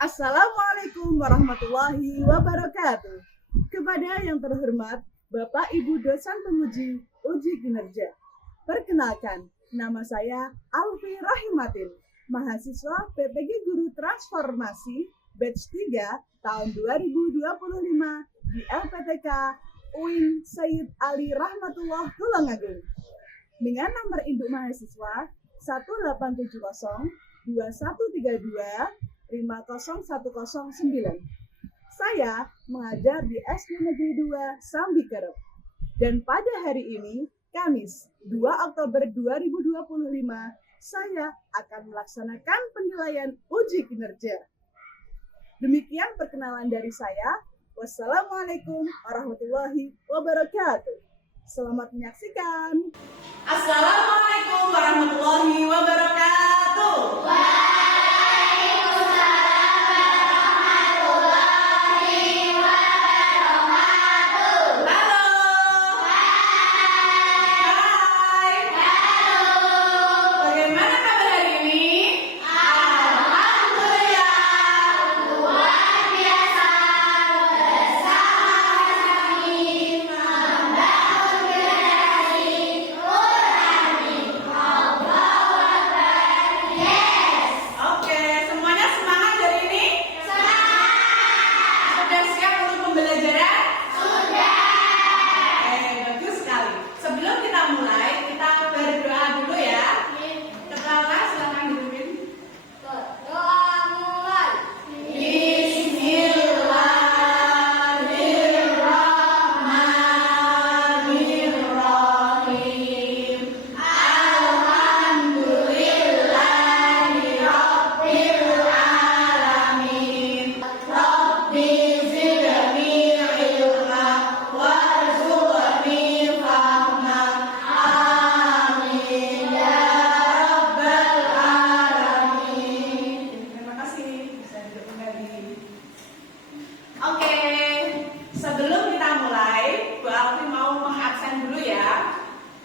Assalamualaikum warahmatullahi wabarakatuh. Kepada yang terhormat Bapak Ibu dosen penguji uji kinerja. Perkenalkan, nama saya Alfi Rahimatin, mahasiswa PPG Guru Transformasi batch 3 tahun 2025 di LPTK UIN Sayyid Ali Rahmatullah Tulungagung. Dengan nomor induk mahasiswa 1870 2132 50109. Saya mengajar di SD Negeri 2 Sambikerep. Dan pada hari ini, Kamis 2 Oktober 2025, saya akan melaksanakan penilaian uji kinerja. Demikian perkenalan dari saya. Wassalamualaikum warahmatullahi wabarakatuh. Selamat menyaksikan. Assalamualaikum warahmatullahi wabarakatuh.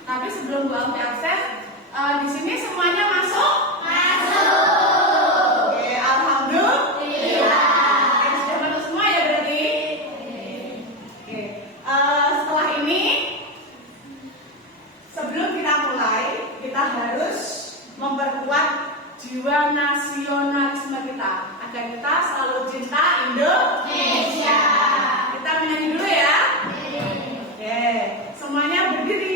Tapi sebelum Bu Alfi akses, di sini semuanya masuk? Masuk. Oke, alhamdulillah. Oke, sudah masuk semua ya berarti? Oke. Setelah ini, sebelum kita mulai, kita harus memperkuat jiwa nasionalisme kita agar kita selalu cinta Indonesia. Kita menyanyi dulu ya. Oke, semuanya berdiri.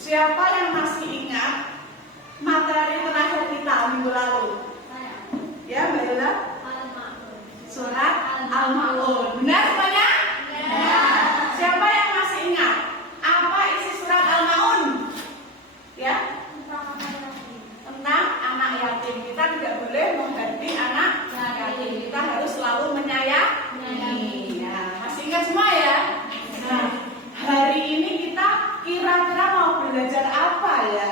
Siapa yang masih ingat materi terakhir kita minggu lalu? Ya, Mbak Yola? Surat Al-Ma'un. Benar semuanya? Ya. Siapa yang masih ingat apa isi surat Al-Ma'un? Ya? Tentang anak yatim. Kita tidak boleh mengganti anak yatim. Kita harus selalu menyayangi. Ya, masih ingat semua ya? Nah, hari ini kita kira-kira mau belajar apa ya?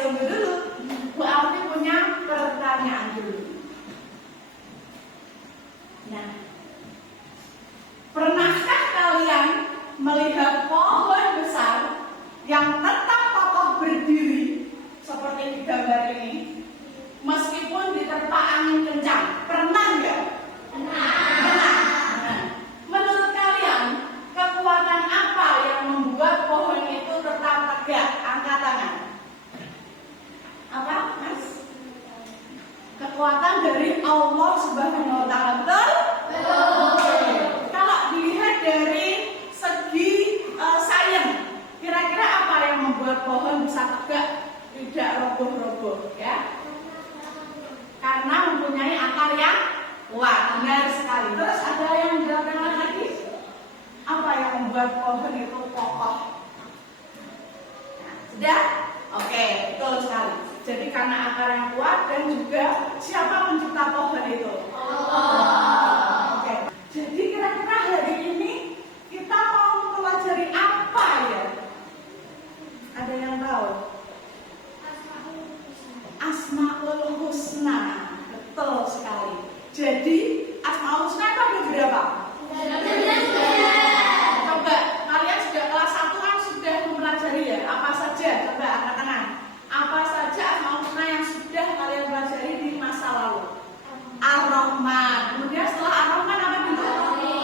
Tunggu dulu. Bu Alfi punya pertanyaan dulu. Nah, pernahkah kalian melihat pohon besar yang tetap kokoh berdiri seperti di gambar ini, meskipun diterpa angin kencang? Pernah nggak? Pernah. Menurut kalian, kekuatan apa yang membuat pohon itu tetap tegak? Angkat tangan. Apa, Mas? Kekuatan dari Allah Subhanahu wa Ta'ala. Betul? Betul. Kalau dilihat dari segi sains, kira-kira apa yang membuat pohon bisa tegak, tidak roboh-roboh, ya? Karena mempunyai akar yang kuat. Benar sekali. Terus ada yang jawab lagi? Apa yang membuat pohon itu kokoh? Nah, sudah? Oke, betul sekali. Jadi karena akar yang kuat dan juga siapa pencipta pohon itu? Allah. Oke. Jadi kira-kira hari ini kita mau mempelajari apa ya? Ada yang tahu? Asmaul Husna. Betul sekali. Jadi Asmaul Husna itu ada berapa? Coba kalian sudah kelas 1 kan sudah mempelajari ya? Apa saja? Coba anak-anak. Apa saja Asmaul Husna yang sudah kalian pelajari di masa lalu? Ar-Rahman. Kemudian setelah Ar-Rahman apa dulu?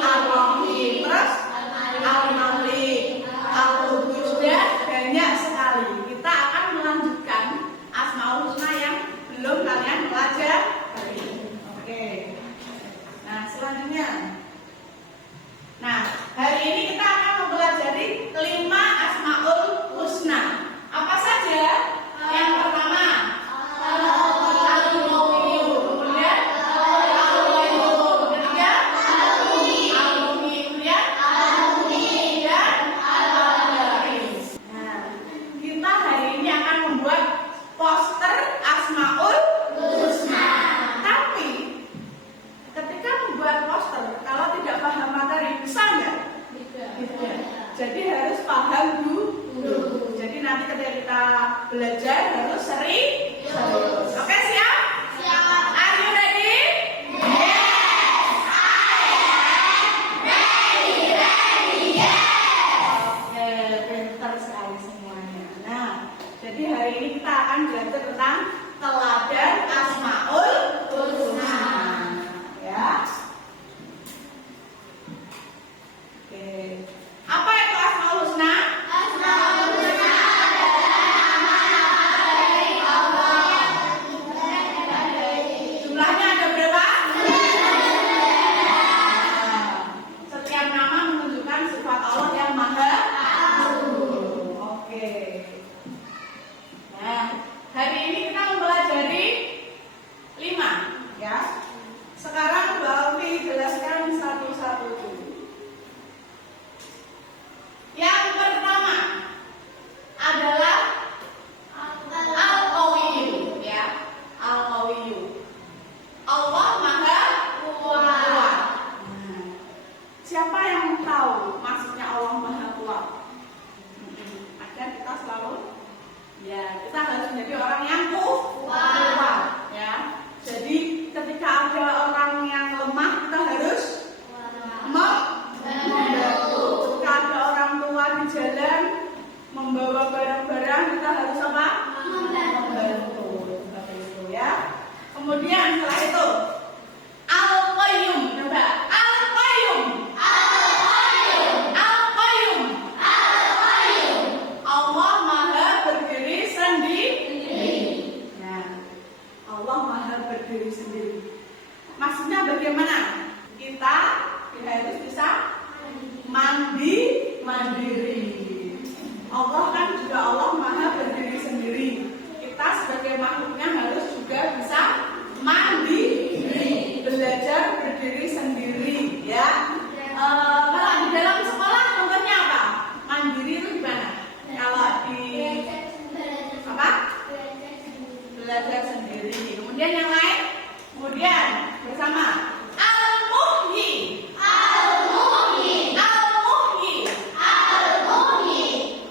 Ar-Rahim. Terus Al-Malik, Al-Qudus, dan banyak sekali. Kita akan melanjutkan Asmaul Husna yang belum kalian pelajari. Oke. Nah, selanjutnya. Nah, hari ini kita akan mempelajari 5 Asmaul Husna. Apa saja? Yang pertama, Al-Qawiyyu. Kemudian Al-Qayyum. Ketiga, Al-Muhyi. Kemudian Al-Mughni dan Al-Baris. Nah, kita hari ini akan membuat poster Asmaul Husna. Tapi ketika membuat poster, kalau tidak paham materi, bisa nggak? Tidak. Jadi harus paham dulu. Jadi nanti ketika kita belajar harus sering. Oke, siap? Siap. Are you ready? Yes, ready. Oke, pintar sekali semuanya. Nah, jadi hari ini kita akan belajar tentang teladan Asmaul Husna. Ya. Oke. Apa itu Asmaul Husna? Asmaul Husna adalah nama-nama dari Allah. Jumlahnya ada berapa? Setiap nama menunjukkan sifat Allah yang maha agung. Oke. Nah, hari ini kita mempelajari 5, ya. Sekarang Mbak Alfi jelaskan satu-satu dulu. Yang pertama adalah Al-Qawiyyu, ya. Al-Qawiyyu. Allah Maha Kuat. Siapa yang tahu maksudnya Allah Maha Kuat? Ada kita selalu, ya, kita harus menjadi orang yang kuat, ya. Jadi ketika ada orang yang lemah, kita harus membantu. Ketika ada orang tua di jalan membawa barang-barang, kita harus apa? Membantu. Seperti itu, ya. Kemudian setelah itu Al-Qayyum. Coba Al-Qayyum. Al-Qayyum. Allah Maha berdiri sendiri. Nah, Allah Maha berdiri sendiri. Maksudnya bagaimana? Kita harus bisa mandiri. Allah kan juga Allah Maha berdiri sendiri. Kita sebagai makhluknya harus juga bisa mandiri, belajar berdiri sendiri, ya. Kalau di dalam sekolah contohnya apa? Mandiri itu gimana? Kalau di apa? Belajar sendiri. Kemudian yang lain? Kemudian bersama Al-Muhyi.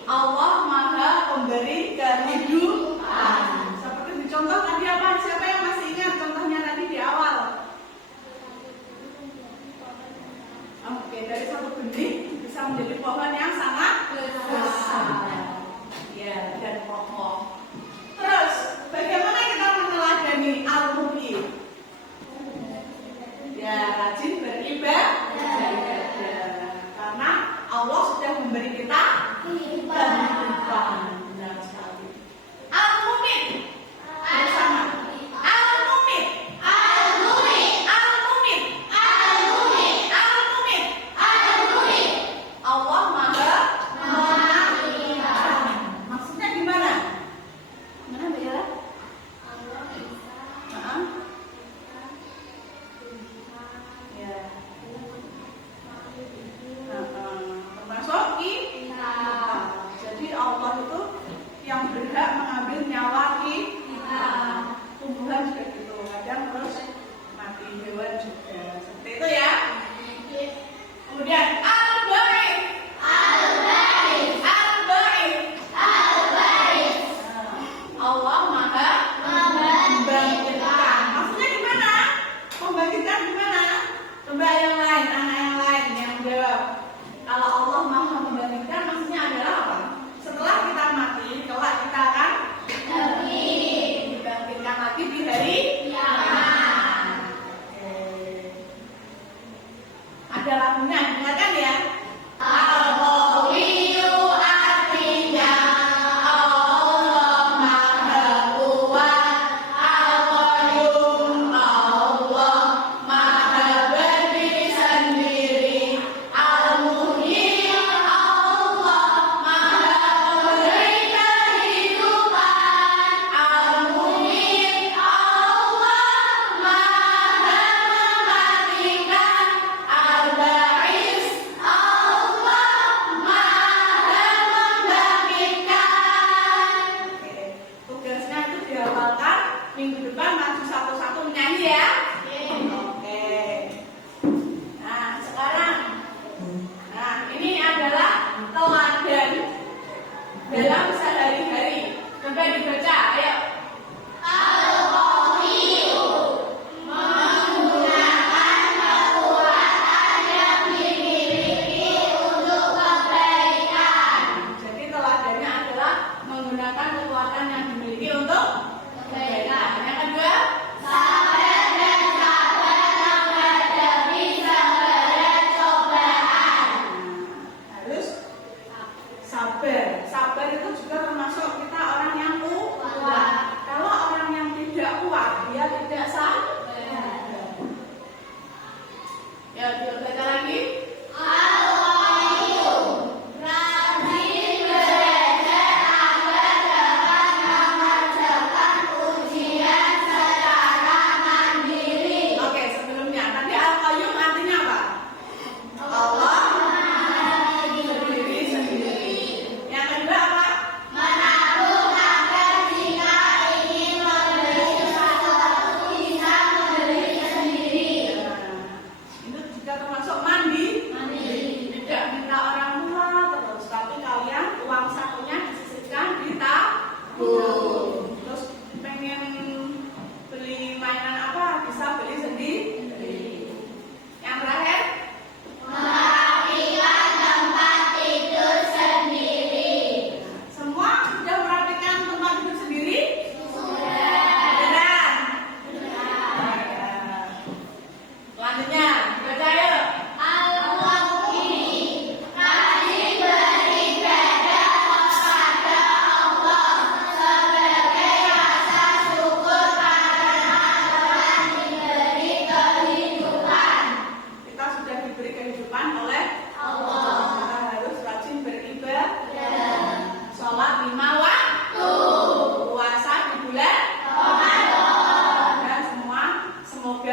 Allah Maha pemberi kehidupan. Seperti di contoh tadi apa? Siapa yang masih ingat contohnya tadi di awal? Oke, dari satu benih bisa menjadi pohon yang sangat besar. Ya, dan kokoh. Terus, bagaimana kita meneladani Al-Muhyi?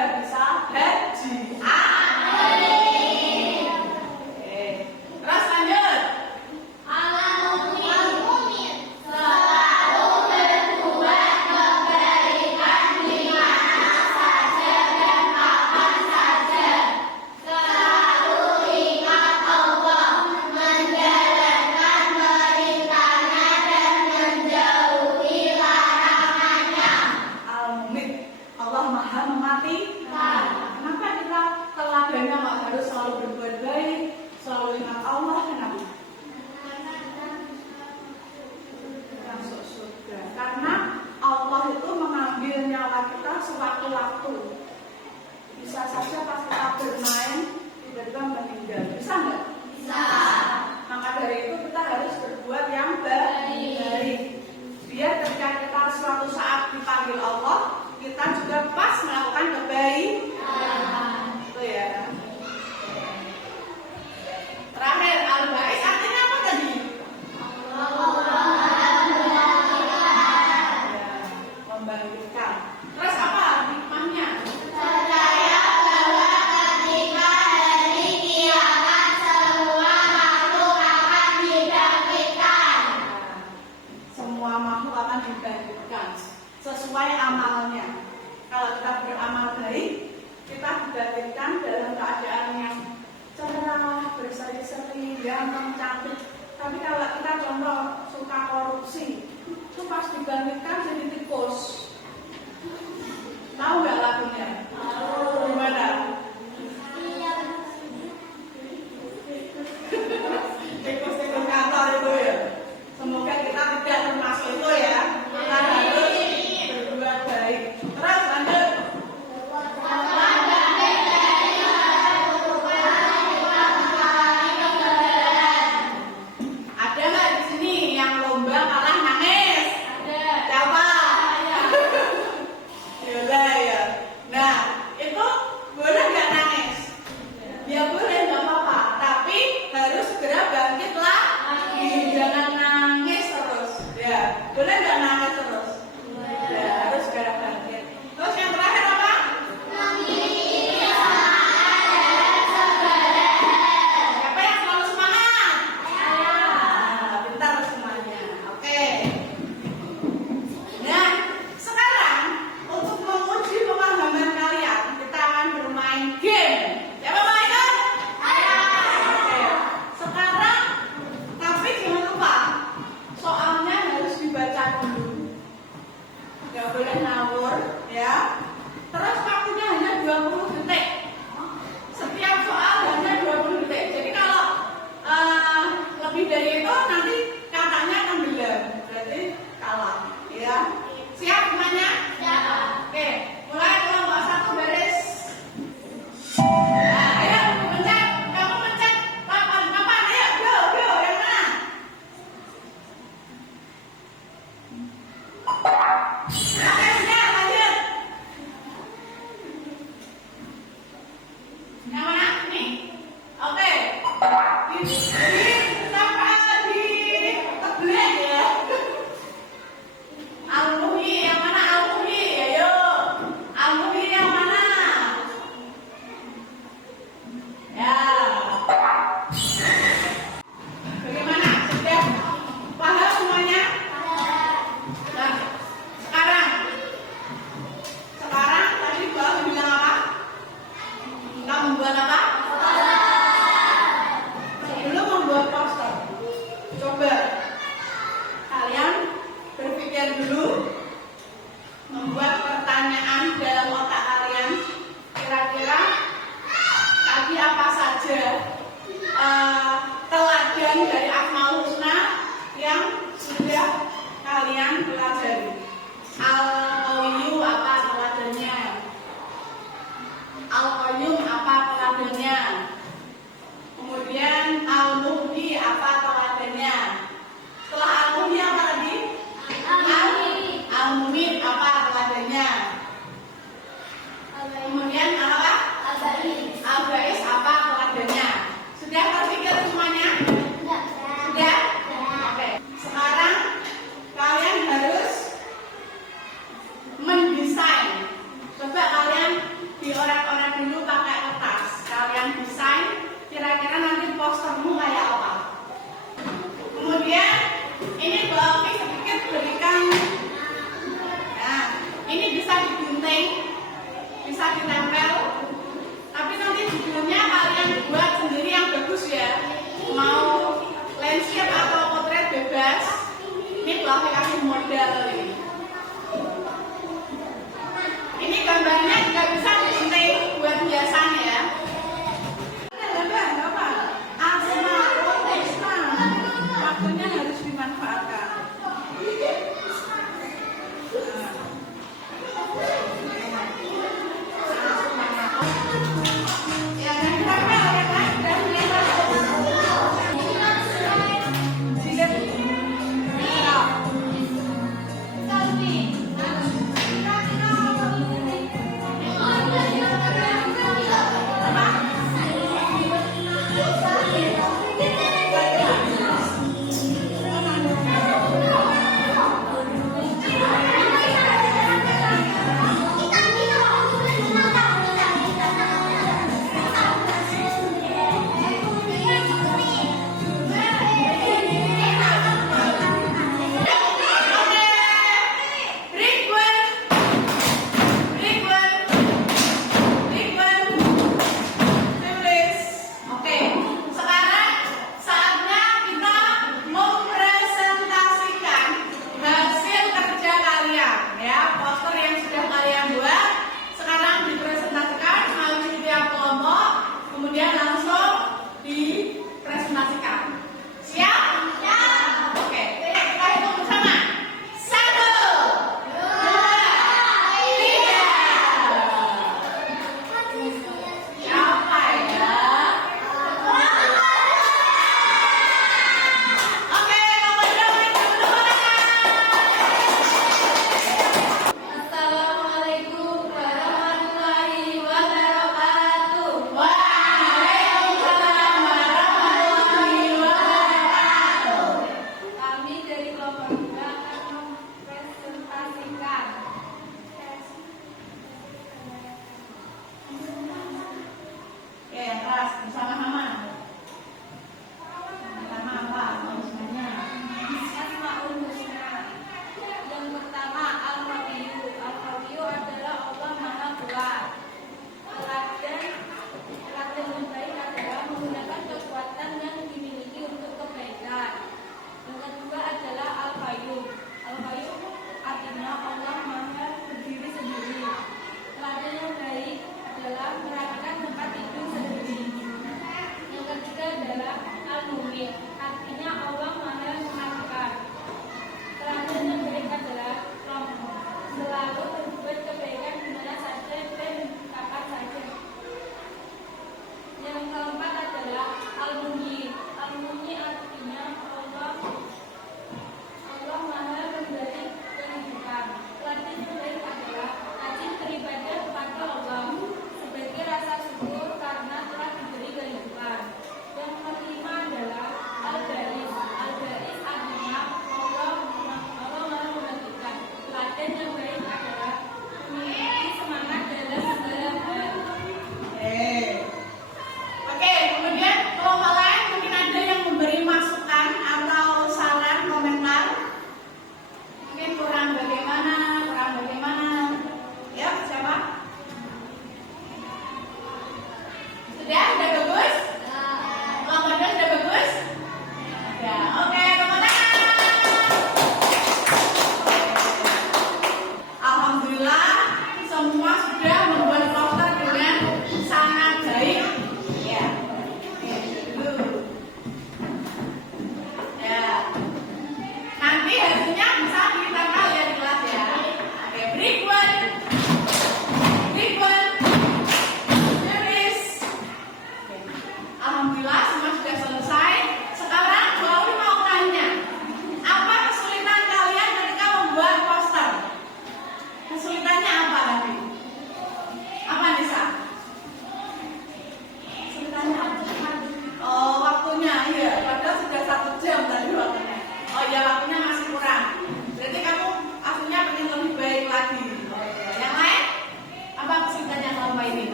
biar bisa haji. Amin. Oke. Terus lanjut. Allah Maha mematikan. Kenapa kita teladannya nggak harus selalu berbuat baik, selalu ingat Allah? Kenapa? Masuk surga. Karena Allah itu mengambil nyawa kita sewaktu-waktu. Bisa saja pas kita bermain tiba-tiba meninggal. Bisa nggak? Bisa. Maka dari itu kita harus berbuat yang baik. Biar ketika kita suatu saat dipanggil Allah, kita juga pas melakukan kebaikan. Itu ya. Terakhir, al-ba'is artinya apa tadi? Membangkitkan. Terus apa hikmahnya? Percaya bahwa ketika hari kiamat semua makhluk akan dibangkitkan. Semua makhluk akan dibangkitkan sesuai amalnya. Kalau kita beramal baik, kita dibangkitkan dalam keadaan yang cerah, berseri-seri, ganteng, cantik. Tapi kalau kita contoh suka korupsi, itu pas dibangkitkan jadi tikus. Tahu nggak lagunya? Tahu. Gimana? Tikus-tikus kantor itu ya. Semoga kita tidak termasuk itu ya. Kita harus berbuat baik. Terus lanjut. Ada nggak di sini yang lomba kalah nangis? Ada. Siapa? Ya. Ya. Nah, mau landscape atau potret bebas, ini tuh aplikasi modal ini. Ini gambarnya nggak bisa disunting buat hiasan ya. Waktunya harus dimanfaatkan.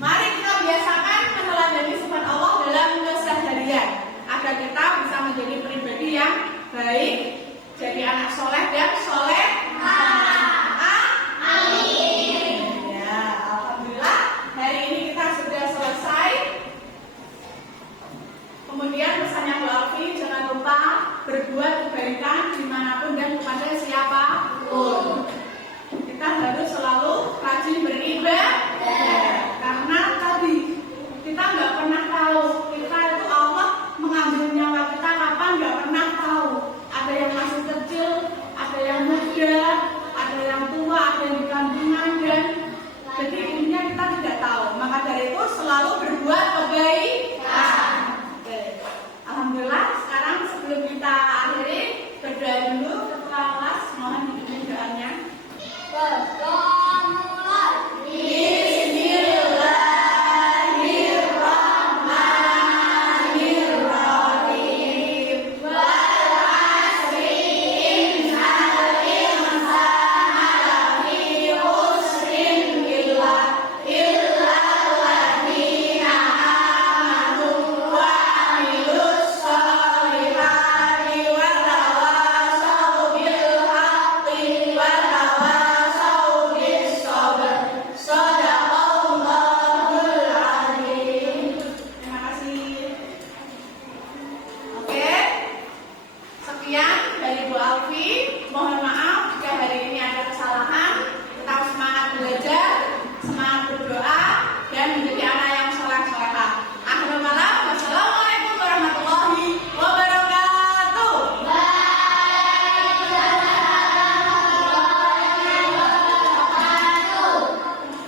Mari kita biasakan meneladani sifat Allah dalam keseharian agar kita bisa menjadi pribadi yang baik, jadi anak soleh dan soleh. Amin. Ya, alhamdulillah hari ini kita sudah selesai. Kemudian pesannya Bu Alfi, jangan lupa berbuat kebaikan dimanapun dan kepada siapapun. Kita harus selalu rajin beribadah. Karena tadi kita nggak pernah tahu kita itu Allah mengambil nyawa kita kapan, nggak pernah tahu. Ada yang masih kecil, ada yang muda, ada yang tua, ada yang di kandungan, dan jadi intinya kita tidak tahu. Maka dari itu selalu berbuat kebaikan.